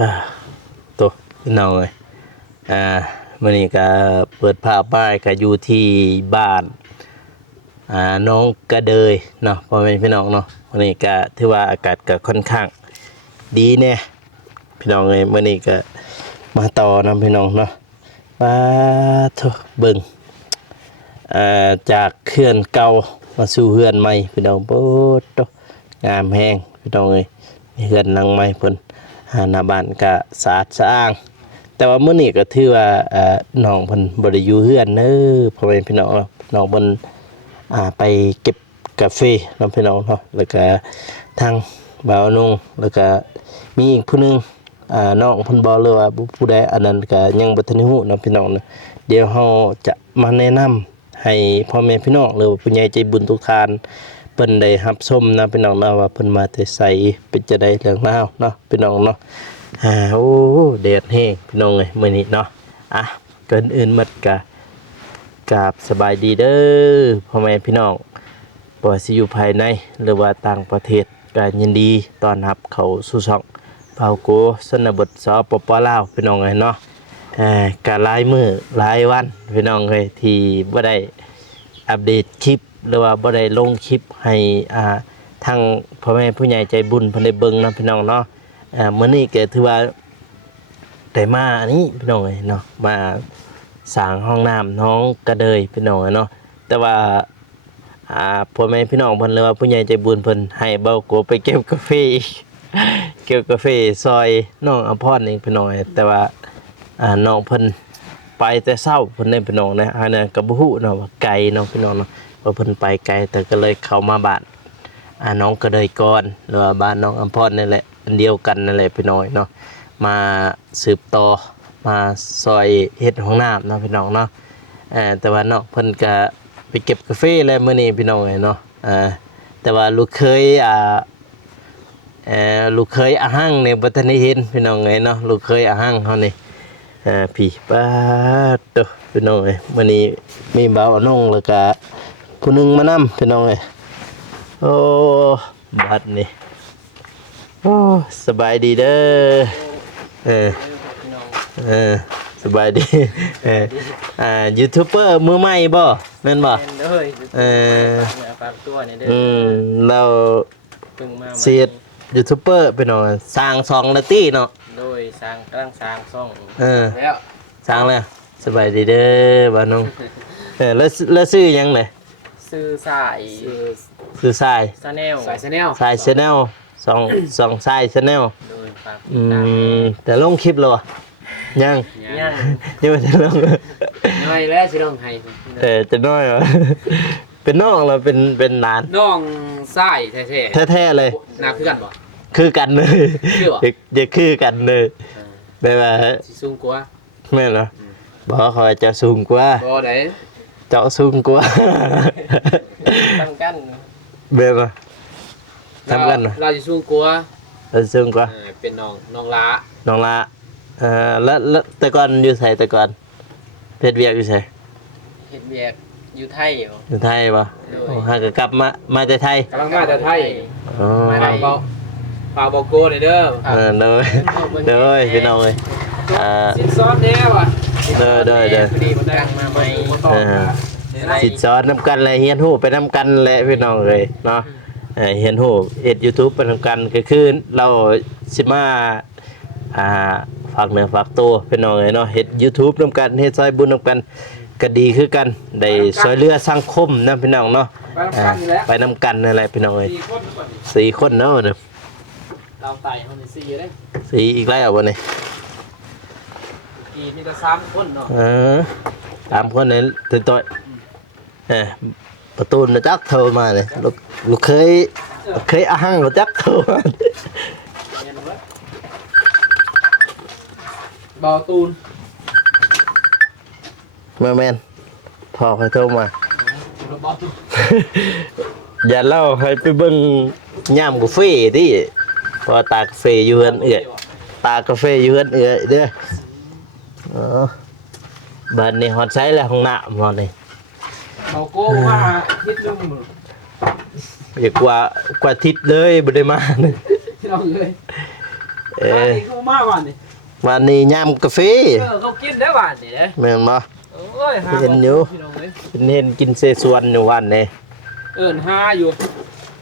อ่าตัวพี่น้องเลยอ่ามื้อนี้ก็เปิดภาพป้ายก็อยู่ที่บ้านน้องกระเดยเนาะพ่อแม่พี่น้องเนาะมื้อนี้ก็ถือว่าอากาศก็ค่อนข้างดีแน่พี่น้องเอ้ยมื้อนี้ก็มาต่อนํพี่น้องเนาะว้าโถเบิ่งจากเขื่อนเก่ามาสู่เขื่อนใหม่พี่น้องโป๊ดโตงามแฮงพี่น้องเอ้ยเขื่อนหลังใหม่เพิ่นหน้าบ้านก็สะอาดสะอ้างแต่ว่ามื้อนี้ก็ถือว่าน้องเพิ่นบ่ได้อยู่เฮือนเด้อพ่อแม่พี่น้องเนาะน้องเพิ่นไปเก็บกาแฟเนาะพี่น้องเนาะแล้วก็ทางบ่าวนุ่งแล้วก็มีอีกผู้หนึงน้องเพิ่นบอกเลยว่าผู้ใดอันนั้นก็ยังบ่ทันได้ฮู้เนาะพี่น้องเนาะเดี๋ยวเฮาจะมาแนะนำให้พ่อแม่พี่น้องหรือว่าผู้ใหญ่ใจบุญทุกท่านเพิ่นได้รับชมนะพี่น้องเนาะว่าเพิ่นมาแต่ไสเป็นจะได้เรื่องราวเนาะพี่น้องเนาะโอ้แดดแห้งพี่น้องเอ้ยมื้อนี้เนาะเกินอื่นหมดกราบสบายดีเด้อพ่อแม่พี่น้องบ่ว่าสิอยู่ภายในหรือว่าต่างประเทศก็ยินดีต้อนรับเข้าสู่ช่องเผาโกชนบทสปปลาวพี่น้องเอ้ยเนาะก็หลายมื้อหลายวันพี่น้องเอ้ยที่บ่ได้อัปเดตคลิปหรือว่าบ่ได้ลงคลิปให้ทางพ่อแม่ผู้ใหญ่ใจบุญเพิ่นได้เบิ่งเนาะพี่น้องเนาะมื้อนี้ก็ถือว่าได้มาอันนี้พี่น้องเอ้ยเนาะมาสร้างห้องน้ำน้องกระเดยพี่น้องเนาะแต่ว่าพ่อแม่พี่น้องเพิ่นหรือว่าผู้ใหญ่ใจบุญเพิ่นให้เบาโกไปเก็บกาแฟอีกเก็บกาแฟซอยน้องอภรนี่พี่น้องแต่ว่าน้องเพิ่นไปแต่เช้าเพิ่นได้พี่น้องนะอันนั้นก็บ่ฮู้เนาะว่าไกลเนาะพี่น้องเนาะว่าเพิ่นไปไกลแต่ก็เลยเข้ามาบ้านน้องกระเดยก่อนหรือว่าบ้านน้องอภรนี่แหละอันเดียวกันนั่นแหละพี่น้องเนาะมาสืบต่อมาซอยเฮ็ดห้องน้ำเนาะพี่น้องเนาะแต่ว่าเนาะเพิ่นก็ไปเก็บกาแฟแล้วมื้อนี้พี่น้องเนาะแต่ว่าลูกเคยลูกเคยอาหังเนี่ยบ่ทันได้เห็นพี่น้องเนาะลูกเคยอาหังเฮานี่พี่ป้าดโตพี่น้องมื้อนี้มีบ่าวน้องแล้วก็ผู้หนึงมานำพี่น้องโอ้บัดนี้โอ้สบายดีเด้อสบายดียูทูบเบอร์มือใหม่บ่แม่นบ่ฝากตัวนี่เด้อเราเพิ่งมาเสียดยูทูบเบอร์ไปหน่อยสร้าง2นาทีเนาะโดยสร้างกำลังสร้างช่องแล้วสร้างแล้วสบายดีเด้อบ้านน้องแล้วซื้อยังไงซื้อสายซื้อสายชาแนลสายชาแนลสองสายชาแนลโดยฝากแต่ลงคลิปแล้วยังไม่ได้ลงน้อยแล้วสิลงให้จะน้อยเหรอเป็นน้องเราเป็นหลานน้องสายแท้ๆเลยน่าคือกันบ่คือกันเลยเด็กคือกันเลยได้ป่ะสิสูงกว่าแม่เหรอบอกเขาจะสูงกว่าบ่ได้เจาะสูงกว่าทำกันเบ้ป่ะทำกันเราจะสูงกว่าสูงกว่าเป็นน้องละแล้วแต่ก่อนอยู่ไสแต่ก่อนเพชรเวียกอยู่ไสเฮ็ดเวียกอยู่ไทยอยู่ไทยป่ะหากกลับมาจากไทยกำลังมาจากไทยมาได้ฝากบอกโก้เลยเด้อเด้อพี่น้องเลยสินซ้อนแน่ว่ะเด้อดีมันได้มาใหม่สินซ้อนน้ำกันเลยเฮียนหูไปน้ำกันแหละพี่น้องเลยเนาะเฮียนหูYouTube ไปน้ำกันก็คือเราสิมาฝากเนื้อฝากตัวพี่น้องเลยเนาะเฮ็ด YouTube น้ำกันเฮ็ดซอยบุญน้ำกันก็ดีคือกันได้ซอยเรือสังคมนะพี่น้องเนาะไปน้ำกันนั่นแหละพี่น้องเลย4 คนเนาะเด้อเราไต่เฮานี่4เด้4อีกแล้วบ่นี่มีแต่3คนเนาะ3คนนี่ต่อยประตูน่ะจักโทรมาเลยลูกเคยอาหังจักโทรมาบ่าวตูนแม่นพอให้โทรมาอย่าเล่าให้ไปเบิ่งย่ำกาแฟดิพอตากาแฟอยู่เฮือนตากาแฟอยู่เฮือนเด้อบ้านนี้ฮอดใช้แล้วห้องน้ำฮอดนี่บ่าวโก้ว่าทิศลงอย่ากว่าทิศเลยบ่ได้มาที่เราเลย บ้านนี้กูมาบ้านนี่ วันนี้ยามกาแฟ เขากินได้บ้านนี่เด้ แม่นบ่ โอ้ยหา เห็นอยู่ พี่น้องเอ้ย เห็นกินเซซวนอยู่วันนี้ เอิ้นหาอยู่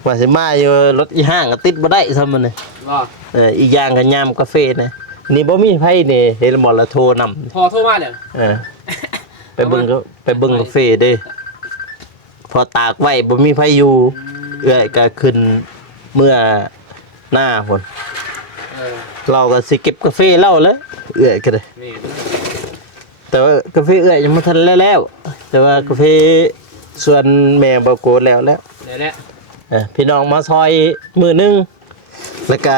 ว่าสิมาอยู่รถอีห้างก็ติดบ่ได้ซ้ำมันนี่ บ่ อีกอย่างก็ยามกาแฟนะนี่บ่มีไผนี่เห็นบ่ละโทรนำ พอโทรมาแล้ว ไปเบิ่งก็ไปเบิ่งกาแฟเด้พอตากไว้บ่มีไผอยู่เอื้อยก็ขึ้นเมื่อหน้าพุ่น เออ เราก็สิเก็บกาแฟเล่าแล้วเอื้อยก็ได้ นี่ แต่ว่ากาแฟเอื้อยยังบ่ทันแล้วแต่ว่ากาแฟส่วนแม่บ่โกนแล้ว นี่แหละ พี่น้องมาซอยมือหนึงแล้วก็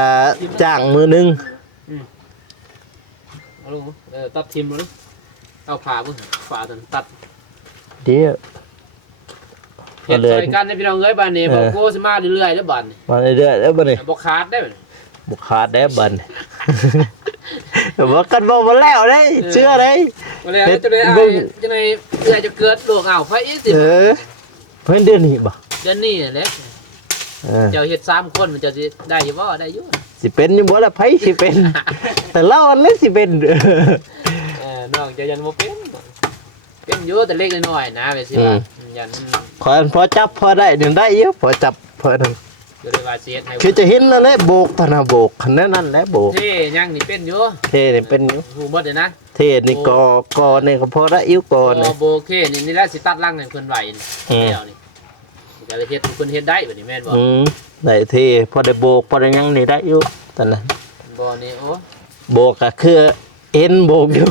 จ้างมือหนึง เอาลูกตัดทิมลูกเอาผ่าพุ่นผ่าตันตัด เดี๋ยว เฮ็ดซอยกันให้พี่น้องเอ้ยบ้านนี้บ่โกสิมาเรื่อยๆเด้อบ้านนี่ มาเรื่อยๆแล้วบัดนี้ บ่ขาดได้บัดนี้ บุขาดได้บัดนี้ บ่กันบ่แล้วเด้เชื่อเด้ บ่แล้วจะได้อ้ายจะได้เอื้อจะเกิดโรคอ้าวไฟอีกสิ เพิ่นเดือนนี้บ่ เดือนนี้แหละเจ้าเฮ็ด3คนมันจะสิได้อยู่บ่ได้อยู่ สิเป็นอยู่บ่ล่ะไผสิเป็น แต่เราอันนั้นสิเป็น น้องจะยันบ่เป็นอยู่แต่เล็กน้อยๆนะไปสิว่ายัน ขอพอจับพอได้เดี๋ยวได้อยู่พอจับพอนั่น ก็เลยว่าสิเฮ็ดให้ คือจะเห็นแล้วแหละโบกพะนะโบกคันนั้นแหละโบก เท่ยังนี่เป็นอยู่ เทนี่เป็นอยู่ ฮู้หมดเลยนะ เทนี่กอนี่ก็พอได้อิ่วกอนี่ โบเคนี่แหละสิตัดรังให้เพิ่นไว้นี่เดียวนี่ก็เลยเฮ็ดเพิ่นเฮ็ดได้บัดนี้แม่นบ่ ได้เทพอได้โบกพอได้หยังนี่ได้อยู่ตอนนั้น บ่นี่โอ้ โบกก็คือเอ็นโบกอยู่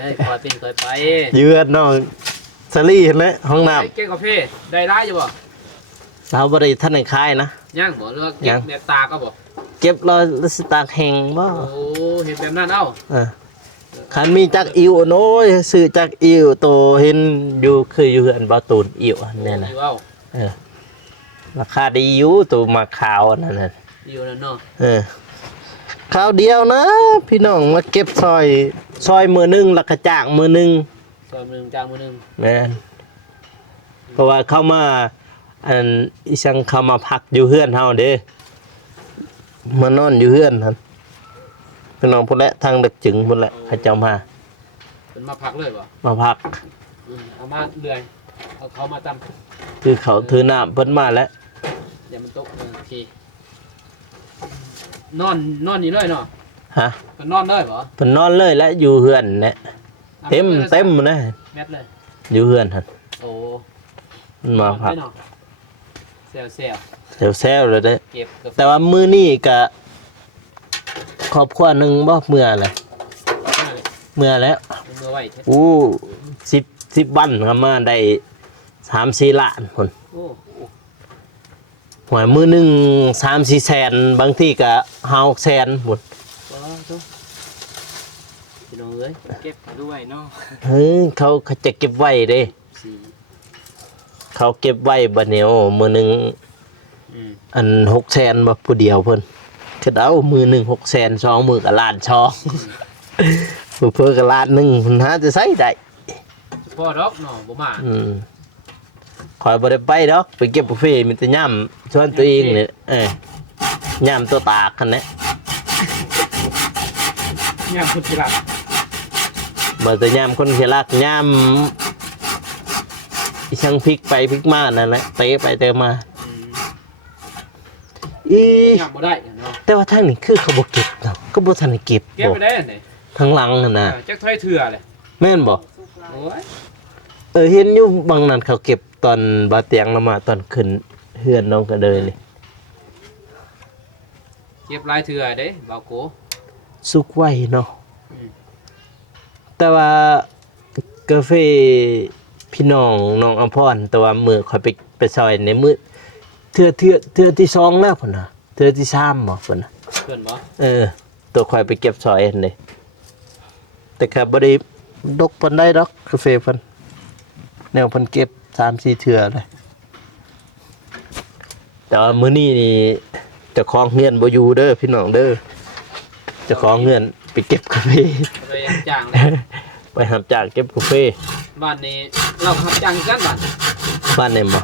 เอ้ยคอยเป็นคอยไป เยือนน้องสลีเห็นไหมห้องน้ เก่งกาแฟได้หลายอยู่บ่ ำสาวบริท่านในค่ายนะ ยังบ่หรือว่าเก็บแบบตาก็บ่ เก็บรอยสตากแห่งบ่ โอ้เฮ็ดแบบนั้นเอ้า คันมีจักอิวโน้ยซื้อจักอิวโตเห็นอยู่คืออยู่อันบ่ตูนอิวอันเนี่ยนะ อยู่เอ้า ราคาดีอยู่ตัวมาขาวอันนั่นน่ะ อยู่นั่นเนาะ ข้าวเดียวนะ พี่น้องมาเก็บซอยมือหนึงแล้วก็จ้างมือหนึง ซอยมือนึงจางมือนึง แม่นเพราะว่าเข้ามาอันอีสังเข้ามาพักอยู่เฮือนเฮาเด้มานอนอยู่เฮือนหั่นพี่น้องพุ่นแหละทางดึกจึงพุ่นแหละเขาเจ้ามา เพิ่นมาพักเลยบ่ มาพัก เอามาเรื่อยเอาเขามาตำ คือเขาถือน้ำเพิ่นมาแล้ว เดี๋ยวมันตกโอเคนอนนี่เลยเนาะ ฮะ ก็นอนเลยบ่ เพิ่นนอนเลยแล้วอยู่เฮือนเนี่ยเต็มนะ แมทเลย อยู่เฮือนหั่น โอ้ มันมาพัก เซล แซวๆเลยเด้ เก็บกาแฟ แต่ว่ามื้อนี้ก็ครอบครัวหนึงบ่เมื่อแหละเมื่อแล้ว มือไว้ อู้10วันก็มาได้3-4 ล้านพุ่น โอ้ หวยมือหนึ่ง3-4 แสนบางที่ก็5-6 แสนหมด ว้าวทุกพี่น้องเอ้ยเก็บด้วยเนาะ เฮ้ยเขาจะเก็บไว้เด้ สี่ เขาเก็บไว้บัดนี้โอ้มือหนึ่งอัน6 แสนบ่ผู้เดียวเพิ่นคือเอามือหนึ่ง6 แสน2มือก็ล้านช่องเพิ่นก็ล้านหนึงเพิ่นหาจะใช้ได้ พ่อดอกเนาะบ่มา ข่อยบ่ได้ไปดอกไปเก็บกาแฟมีแต่ย่ำชวนตัวเองนี่ย่ำตัวตากคั่นแหละ เนี่ยคุณจิรัต บ่แต่ย่ำคนขี้รักย่ำอีช่างพลิกไปพลิกมานั่นแหละเตะไปเตะมาอี เนี่ยบ่ได้เนาะ แต่ว่าทางนี้คือเขาบ่เก็บเนาะก็บ่ทันได้เก็บ เก็บไปได้ไหน ทางหลังนั่นน่ะ จักถ้อยเถื่อเลย แม่นบ่ โอ้ย เห็นอยู่บางนั้นเขาเก็บตอนบ่เตียงละมาตอนขึ้นเฮือนน้องก็เลยนี่ เก็บลายเถื่อเด้บ่าวโก สุกไว้เนาะแต่ว่ากาแฟพี่น้องน้องอภรแต่ว่ามื้อข่อยไปซอยในมื้อเทื่อที่2แล้วพุ่นน่ะเทื่อที่3บ่พุ่นน่ะ เพิ่นบ่ ตัวข่อยไปเก็บซอยเห็นเด้แต่ก็บ่ได้ดกปานใดดอกกาแฟเพิ่นแนวเพิ่นเก็บ 3-4 เทื่อเลยแต่ว่ามื้อนี้นี่เจ้าของเฮือนบ่อยู่เด้อพี่น้องเด้อเจ้าของเฮือนไปเก็บกาแฟ เลยยังจ้างเลย ไปรับจ้างเก็บกาแฟ บ้านนี้เราขับจ้างกันบ้าน บ้านไหนบ่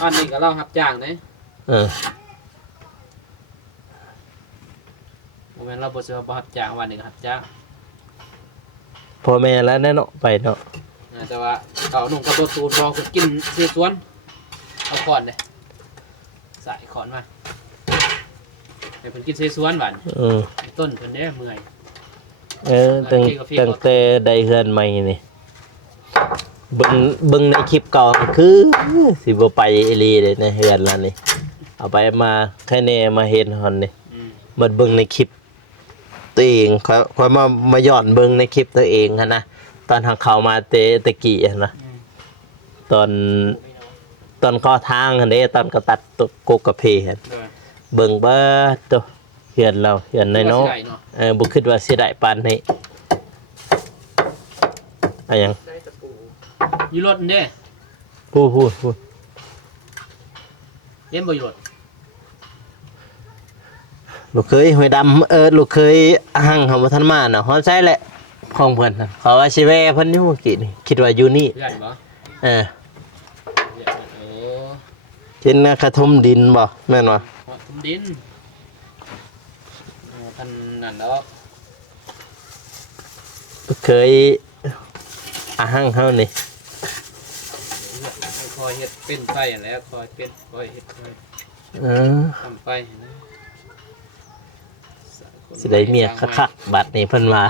บ้านนี้ก็เราขับจ้างเด้ เออ โมเมนต์เราบทเสือประหับจ้างวันหนึ่งครับจ้าง พ่อแม่แล้วแน่เนาะไปเนาะ แต่ว่าเขาหนุ่มกับตัวตูนบอกกินเสียสวนเอาขอนเลยใส่ขอนมาให้เพิ่นกินเสียสวนบ้าน อืม ต้นเพิ่นเด้เมื่อย ตั้งแต่ได้เฮือนใหม่นี่เบิ่งในคลิปเก่าคือสิบ่ไปอีหลีเลยในเฮือนล่ะนี่เอาไปมาแค่แน่มาเห็นฮอนนี่มันเบิ่งในคลิปตัวเองค่อยมาย้อนเบิ่งในคลิปตัวเองหั่นนะตอนทางเข้ามาตะกี้หั่นนะตอนก่อทางหั่นเด้ตอนก็ตัดตุกกระเพหั่นเบิ่งเบิดตัวเฮือนเราเฮือนน้อยๆบ่คิดว่าสิได้ปานนี้อะหยัง อยู่รถเด้ พูด เย็นบ่อยู่รถ ลูกเคยหอยดำลูกเคยหั่งเขาบ่ทันมาน่ะฮอดใช้แหละของเพิ่นน่ะเขาว่าสิแวะเพิ่นอยู่เมื่อกี้นี่คิดว่าอยู่นี่ ใหญ่บ่ เออ โอ้ กินนะกระทมดินบ่แม่นบ่ ทุ่มดินท่านนั่นดอก ลูกเคยหั่งเฮานี่ คอยเฮ็ดเป็นไปแล้วคอยเป็นคอยเฮ็ดคอย เออ ทำไปนะ สิได้เมียคักๆบัดนี้เพิ่นว่า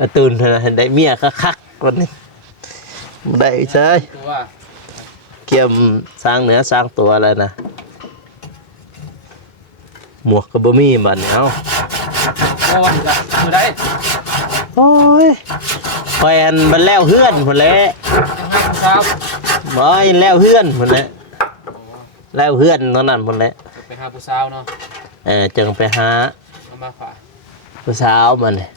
อาตูนเพิ่นว่าได้เมียคักๆวันนี้บ่ได้ใช่ ตัว เกี่ยมสร้างเนื้อสร้างตัวแล้วนะหมวกก็บ่มีบัดนี้เอ้า ก้อนละมือได้ โอ้ยแฟนมันแล้วเฮือนพุ่นแหละ ยังห้าเช้า บ่ยแล้วเฮือนพุ่นแหละแล้วเฮือนตอนนั้นพุ่นแหละ ไปหาผู้สาวเนาะ จึงไปหา เอามาฝาก ผู้สาวมันนี่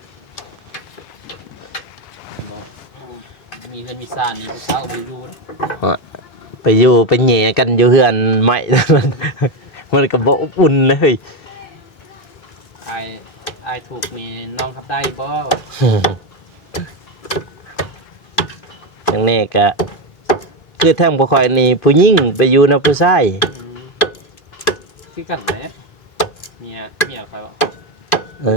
มีเงินมีซ่านนี่ผู้สาวไปดู ไปอยู่ไปแหย่กันอยู่เฮือนใหม่ มันก็บ่อบอุ่นเลย ไอถูกมีน้องทับได้บ่ อย่างนี้ก็คือทั้งบ่ค่อยนี่ผู้หญิงไปอยู่นำผู้ชาย คือกันแหละเมียใครบ่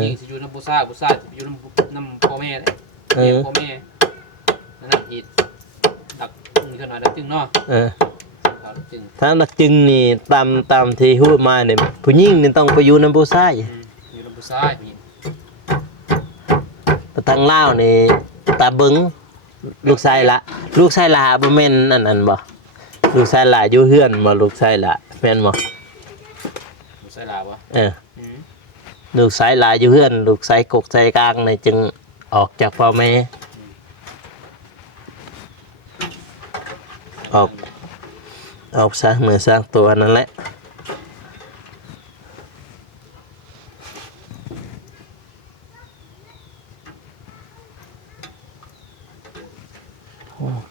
ยิงสิอยู่น้ำผู้ชายสิอยู่น้ำพ่อแม่เลยเมียพ่อแม่นั่นน่ะอีดดักมีขนาดดักจึงเนาะดักจึง ถ้านักจึงนี่ตามที่ฮู้มาเนี่ยผู้หญิงนี่ต้องไปอยู่นำผู้ชาย อยู่น้ำผู้ชายนี่ แต่ทางลาวนี่ตาเบิงลูกชายละบ่แม่นอันนั้นบ่ลูกชายละอยู่เฮือนบ่ลูกชายละแม่นบ่ ผู้ชายลาวะ ลูกชายละอยู่เฮือนลูกชายกกชายกลางนี่จึงออกจากพ่อแม่ออกสร้างเนื้อสร้างตัวนั่นแหละ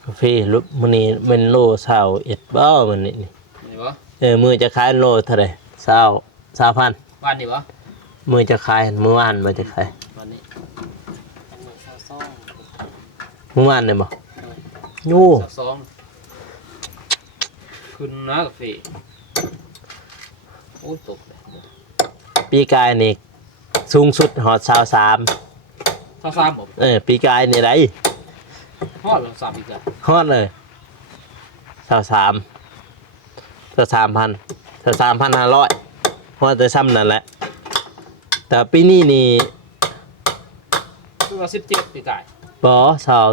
กาแฟลุมื้อนี้มันโล21บ่มื้อนี้ นี่บ่ มือจะขายโลเท่าไหร่20,000 บ้านนี่บ่ มือจะขายมื้อวานบ่จะขาย บ้านนี้อันนี้22 มื้อวานได้บ่โย่ 22ขึ้นนะกาแฟโอ้ตกเลย ปีกายนี่สูงสุดฮอด23 23บ่ ปีกายนี่ได้ ฮอดแล้ว3อีกอ่ะ ฮอดเลย23 23,500ฮอดแต่ซ้ำนั่นแหละแต่ปีนี้นี่ คือว่า17ปีกาย บ่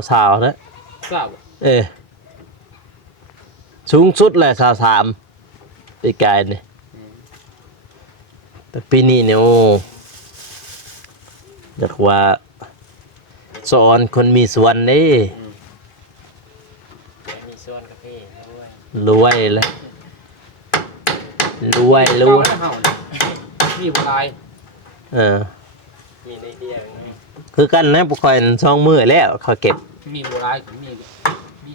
สาวๆนะ ทราบบ่ สูงสุดแหละ23ปีกายนี่แต่ปีนี้เนี่ยโอ้อยากว่าสอนคนมีสวนนี่ มีส่วนกาแฟด้วย รวยเลยรวย เฮามีผู้ชาย มีในเดียวนี่ คือกันนะบุคคลช่องมือแล้วเขาเก็บ มีผู้ชายก็มีมี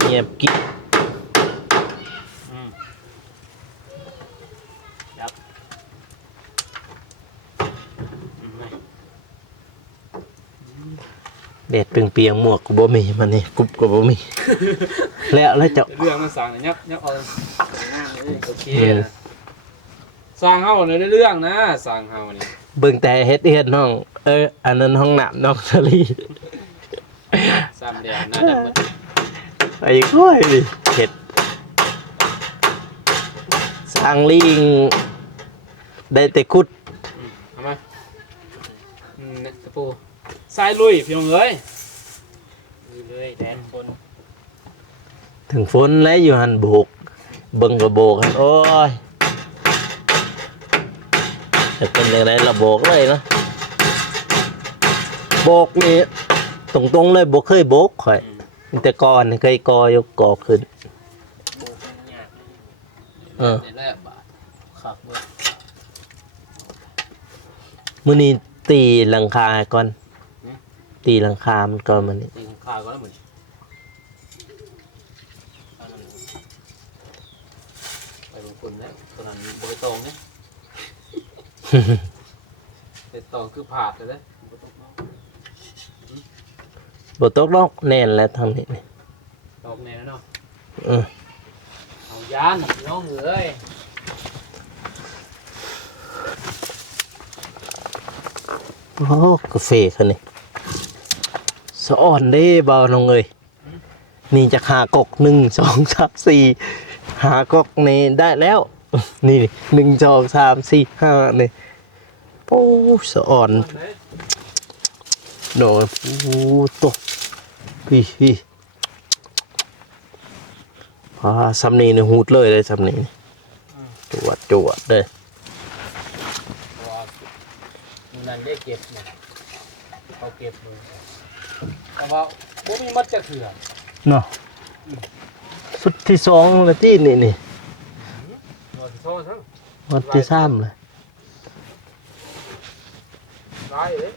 เงียบกิ๊บ ยับ ดดเปียงๆหมวกก็บ่มีมันนี่กุบก็บ่มี แล้วเจ้า เรื่องมันสั่งเนี่ยยับเอาโอเคนะสร้างเฮาในเรื่องนะสร้างเฮานี่ เบิ่งแต่เฮ็ดน้องอันนั้นห้องน้ำน้องสลี สามแดงหน้าดำหมด ไอ้ก้อยดิเฮ็ดสร้างลิงได้แต่ขุด เอามาเนี่ยตะปูทรายลุยพี่น้องเอ้ยลุยเลยแดนคน ถึงฝนแล้วอยู่หันโบกเบิ่งก็โบกหันโอ้ยจะเป็นจังได๋ล่ะโบกเลยนะโบกนี่ตรงๆเลยบ่เคยโบกข่อยแต่ก่อนนี่เคยกอยกกอขึ้น โบกยาก เออ เดี๋ยวแรกบาทขับเบิด มื้อนี้ตีหลังคาก่อนตีหลังคามันก่อนมื้อนี้ ตีข้าวก็แล้วเหมือนไปบางคนแล้วตอนนั้นบริตองเนี่ยไปตองคือผาดเลย บ่ตกดอกแน่นแล้วทางนี้นี่ ตอกแน่เนาะ เออ เอายานน้องเอ้ย โอ้กาแฟคันนี้สะอ่อนเด้เบาน้องเอ้ยนี่จะหากก1 2 3 4หากกนี่ได้แล้ว นี่1 2 3 4 5นี่โอ้สะอ่อนโดนโอ้ตกพี่พาสำนีนี่หูดเลยสำนีนี่จวดเลย นั่นได้เก็บเนี่ยเขาเก็บเลยแต่ว่าผมมีมัดจะเถื่อน เนาะสุดที่2แล้วที่นี่ รอที่โซ่ทั้ง วันที่3เลย ร้ายเลย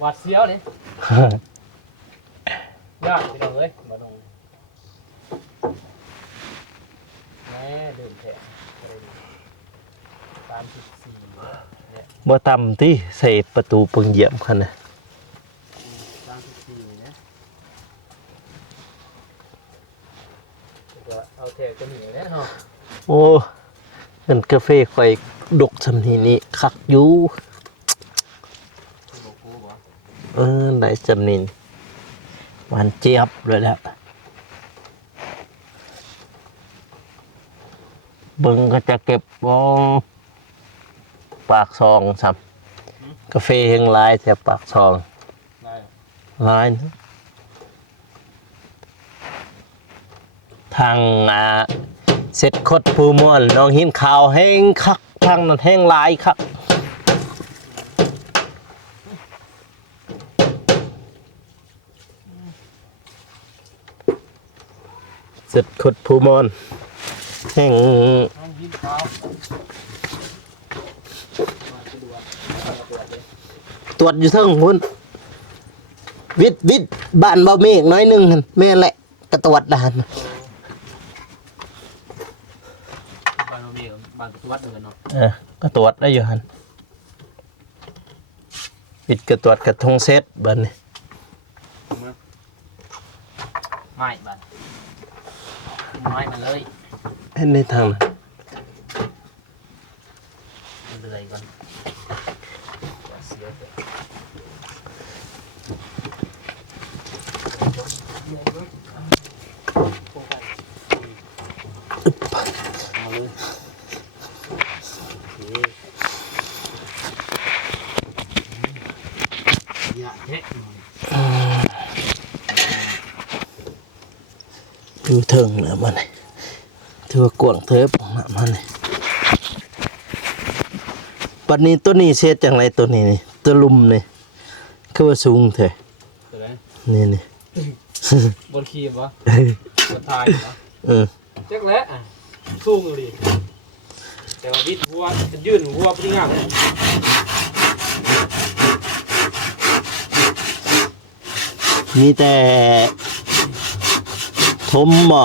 หวาดเสียวเลยยากพี่น้องเอ้ยมาลงแม่ดื่มแท้34เนี่ย บ่ต่ำที่ใส่ประตูเปิงเหยียบคันน่ะ 34นะเอาแท้ก็เหนียวแล้วเนาะ โอ้เงินกาแฟข่อยดกสำนีนี่คักอยู่ได้จำนินหวานเจี๊ยบเลยแหละเบิ่งก็จะเก็บปากซองซ้ำกาแฟแห่งหลายแต่ปากซอง ได้ หลายนะทางเสร็จคดภูม่วนน้องหินขาวแห้งคักทางนั้นแห้งหลายครับเสร็จคดภูม่วนแห้ง น้องยิ้มขาวมาสะดวกตรวจเลยตรวจอยู่เทั้งพุ่นวิทย์บ้านเบาเมฆน้อยหนึงหั่นแม่นแหละกระตรวจด่าน บ้านเรามีบ้านตรวจเหมือนกันเนาะ ก็ตรวจได้อยู่หั่นวิทย์กระตรวจกระทงเซตบัดนี้ ไม่บ้านไม้มันเลย เห็นในทางนั้น มันเลยก่อนเสียเถอะมาเลยอย่าเทะ อยู่เทิงแล้วมันนี่ถือว่ากวางเทปของมันนี่ปัดนี้ตัวนี้เสียจังไรตัวนี้นี่ตัวลุมนี่คือว่าสูงแท้ ตัวไหน นี่ บนคีมวะบนทายเหรอ เออ แจ็คแล้วอ่ะสูงเลยแต่ว่าวิดหัวยื่นหัวปริงามเลย มีแต่ทมบ่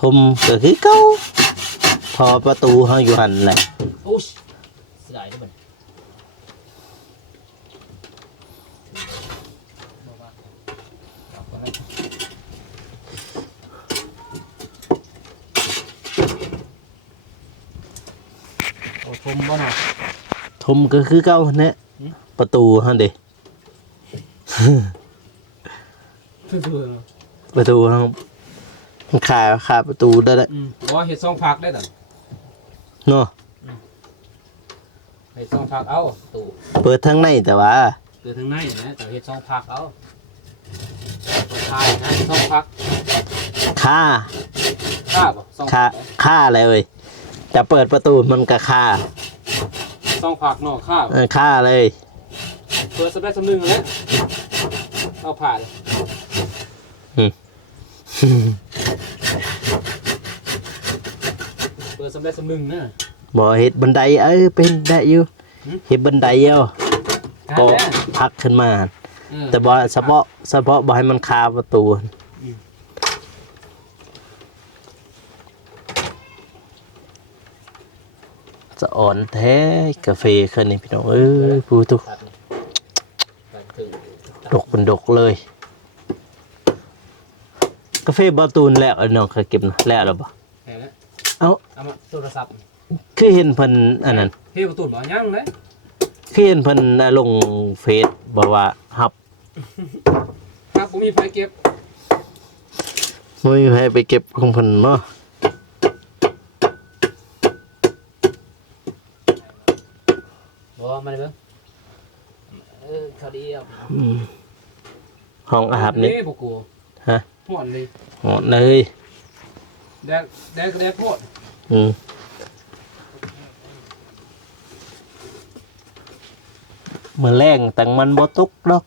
ทมก็คือเก่าท พอประตูเฮาอยู่หั่นแหละ โอ้ยเสียดายด้วยมันโอ้ชมบ่น่ะ ทมก็คือเก่าแน่ประตูหั่นเด้ ประตูเฮามันขาประตูได้แล้ว เพราะว่าเห็ดซองผักได้แต่ เนาะ เห็ดซองผักเอาตู่ เปิดทางในแต่ว่า เกิดทางในนะแต่เห็ดซองผักเอาเปิดทายนะเห็ดซองผัก ค่า ข้าบ่ซอง ค่าอะไรเว้ยจะเปิดประตูมันก็ค่า ซองผักเนาะข้า ค่าเลย เปิดสักได้สักนึงแล้วเอาผ่านเปิดสักได้สักนึงนะ บ่เฮ็ดบันไดเป็นได้อยู่เฮ็ดบันไดเอาก็พักขึ้นมา แต่บ่เฉพาะบ่ให้มันคาประตูจะอ่อนแท้กาแฟคืนนี้พี่น้องผู้ทุกดกเป็นดกเลยกาแฟบาตูนแล้วน้องเคยเก็บนะแล้วหรือเปล่า แล้ว เอามาโทรศัพท์ คือเห็นเพิ่นอันนั้น เฮ้ยประตูบ่ยังเลย คือเห็นเพิ่นลงเฟซบอกว่าฮับ ครับผมมีไฟเก็บ บ่มีใครไปเก็บของเพิ่นเนาะ บ่มาเลยเบิ่งเขาดีอ่ะ ห้องอาบนี่ บ่กู ฮะ หอนเลย หอดเลย แดกโพด มื้อแรงตังมันบ่ตกดอก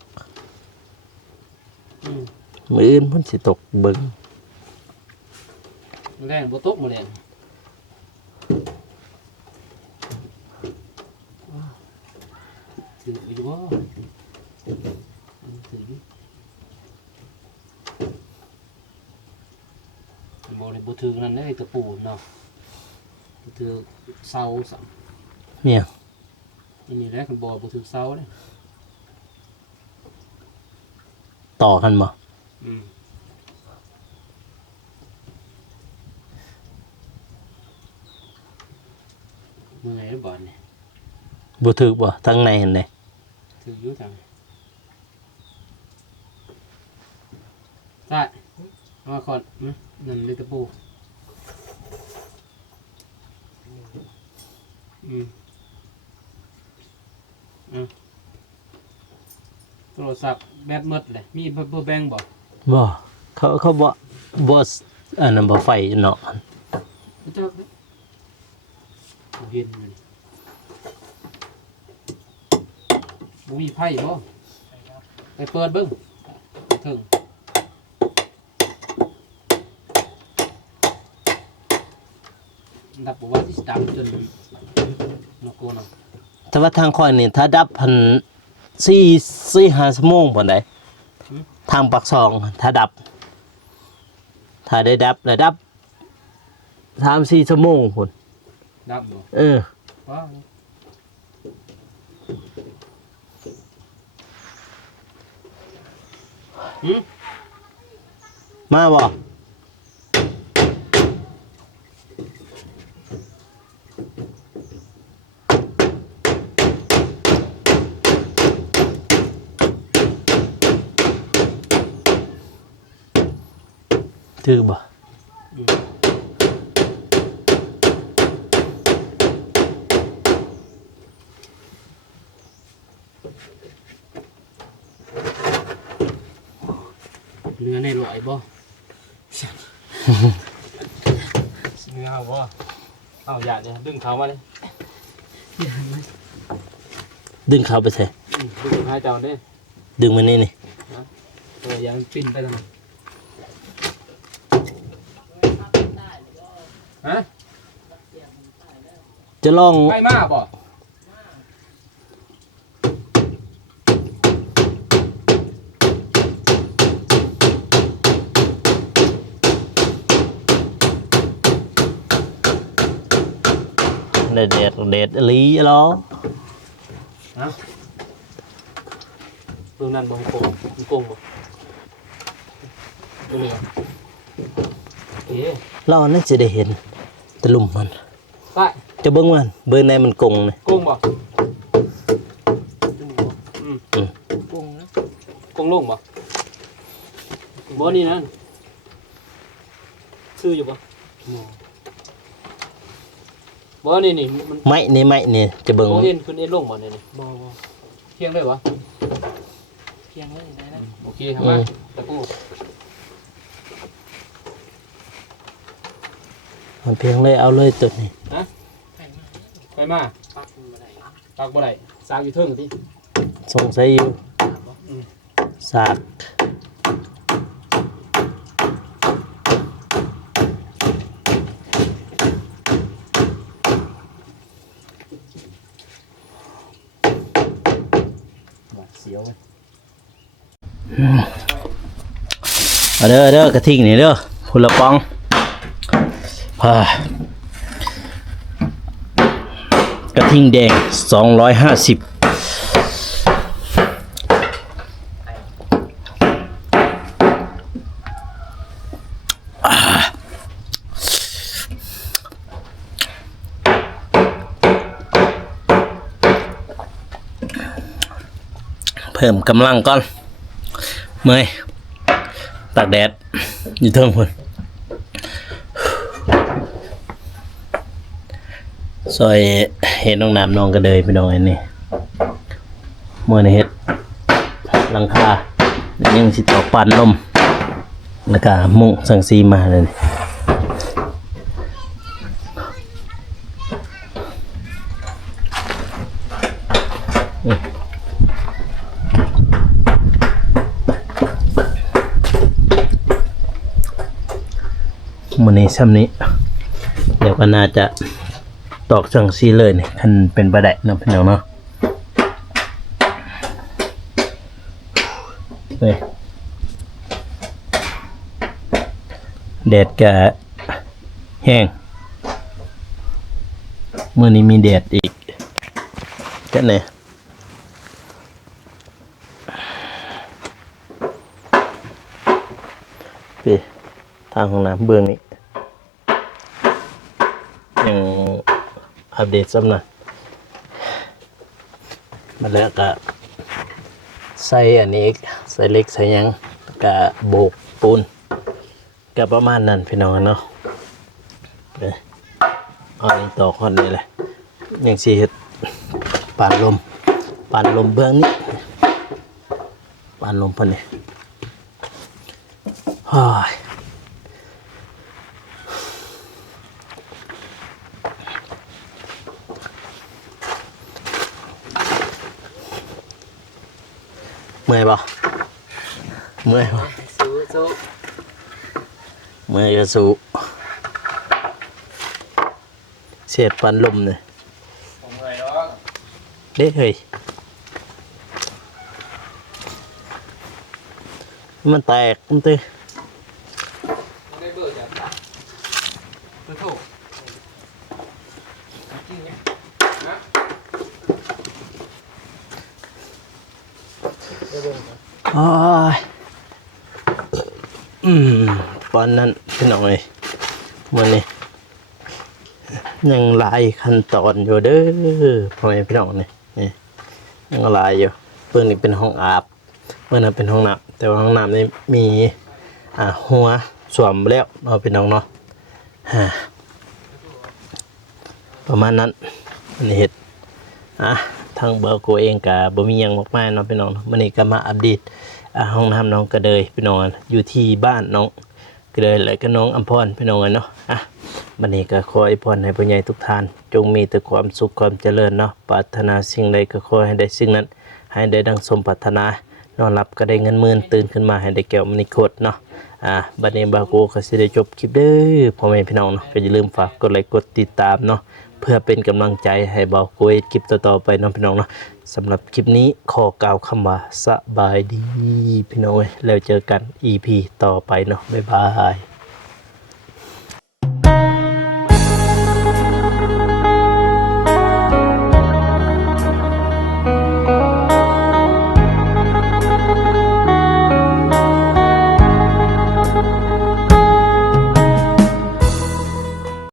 มื้ออื่นเพิ่นสิตกเบิ่ง แรงบ่ตกมาแรงถืออยู่บ่ถืออยู่บ่ได้บ่ถือนั่นได้ตะปูเนาะถือเสาสัม เนี่ย อันนี้แหละคันบ่ถือเสาเด้ ต่อกันบ่ เมื่อยแล้วบ่นี่ บ่ถึกบ่ทางในเห็นได้ ถืออยู่ทางได้เอามาก่อนนั่นเลยตะปูโทรศัพท์แบตหมดเลยมีเบอร์แบงค์บ่ บ่เขาบ่อันนั้นบ่ไฟเนาะ เจ้าเห็นมันบ่มีไพ่บ่ไปเปิดเบิ่งถึงดับบอกว่าที่ดับจนนกโกน แต่ว่าทางค่อยนี่ถ้าดับพัน4-5 ชั่วโมงพุ่นได้ทางปากซองถ้าดับ ถ้าได้ดับแล้วดับ 3-4 ชั่วโมงพุ่น ดับบ่ ว้าวมาบ่ถือบ่ เนื้อในลอยบ่เนื้อเอาบ่เอาอย่าเนี่ยดึงเขามาเลย ดึงเข้าไปใส่ ดึงให้เจ้าเนี่ย ดึงมานี่นี่ ยังปิ้นไปทางฮะ จะลอง ไปมาบ่ ล เด็ดเด็ดลีเหรอ เรื่องนั้นบ่โกงมันโกงบ่ดูนี่โอเค เราน่าจะได้เห็นตะลุ่มมัน ไป จะเบิ่งมันเบิ่งในมันกงเลย โกงบ่โกงนะโกงลงบ่บ่นี่นั่นซื้ออยู่บ่บ่นี่มัน ไม้นี่จะเบิ่ง โอเอ็นขึ้นเอ็นลงบ่เนี่ยนี่บ่เพียงได้บ่เพียงเลยได้นะโอเคทำมาตะกู มันเพียงเลยเอาเลยตัวนี้ นะไปมาปักบ่ได้สากอยู่เทิงติ สงสัยอยู่สากเสียว เอาเด้อกระทิงนี่เด้อพุ่นละปองกระทิงแดง250เพิ่มกำลังก่อนเมื่อยตากแดดอยู่เทิงพุ่นซอยเห็ดน้องน้ำน้องกระเดยไปน้องอันนี้เมื่อในเห็ดหลังคายังสิตอกปานลมแล้วก็มุงสังซีมาเลยมื้อนี้ซ้ำนี้เดี๋ยวก็น่าจะตอกจังซีเลยนี่คันเป็นประได้เนาะพี่น้องเนาะเฮ้ยแดดก็แห้งมื้อนี้มีแดดอีกจังได๋ไปทางห้องน้ำเบื้องนี้ยังอัปเดตซ้ำนะมาแล้วก็ใส่อันนี้ใส่เล็กใส่หยังก็โบกปูนก็ประมาณนั้นพี่น้องเนาะไปเอาอันนี้ต่อคนนี้เลยยังสิเฮ็ดปานลมเบื้องนี้ปานลมเพิ่นนี่ฮ้ยเมื่อยบ่เมื่อยบ่ สู้ เมื่อยก็สู้เสียดปันลมเนี่ย ผมเหนื่อยแล้ว เด้เฮ้ยมันแตกมันตื้อ ไม่ได้เบื่อจ้ะมันถูกจริงไหมนะได้เบื่อจ้ะ โอ้ยปอนนั้นพี่น้องเลยมันนี่ยังหลายขั้นตอนอยู่เด้อพ่อแม่พี่น้องนี่ยังหลายอยู่เพิ่งนี่เป็นห้องอาบเมื่อนั้นเป็นห้องน้ำแต่ว่าห้องน้ำนี่มีหัวสวมแล้วเนาะพี่น้องเนาะประมาณนั้นอันนี้เห็ดทางเบอร์โกเองกับบ่มีหยังมากมายเนาะพี่น้องเนาะมื้อนี้ก็มาอัปเดตห้องน้ำน้องกระเดยพี่น้องอยู่ที่บ้านน้องกระเดยและก็น้องอัมพรพี่น้องเนาะมื้อนี้ก็ขออวยพรให้ผู้ใหญ่ทุกท่านจงมีแต่ความสุขความเจริญเนาะปรารถนาสิ่งใดก็ขอให้ได้สิ่งนั้นให้ได้ดังสมปรารถนานอนหลับก็ได้เงินหมื่นตื่นขึ้นมาให้ได้แก้วมณีโคตรเนาะบัดนี้บาโกก็สิได้จบคลิปเด้อพ่อแม่พี่น้องเนาะก็อย่าลืมฝากกดไลค์กดติดตามเนาะเพื่อเป็นกำลังใจให้เบาโกยคลิปต่อๆไปเนาะพี่น้องเนาะสำหรับคลิปนี้ขอกล่าวคำว่าสบายดีพี่น้องแล้วเจอกัน EP ต่อไปเนาะบ๊ายบาย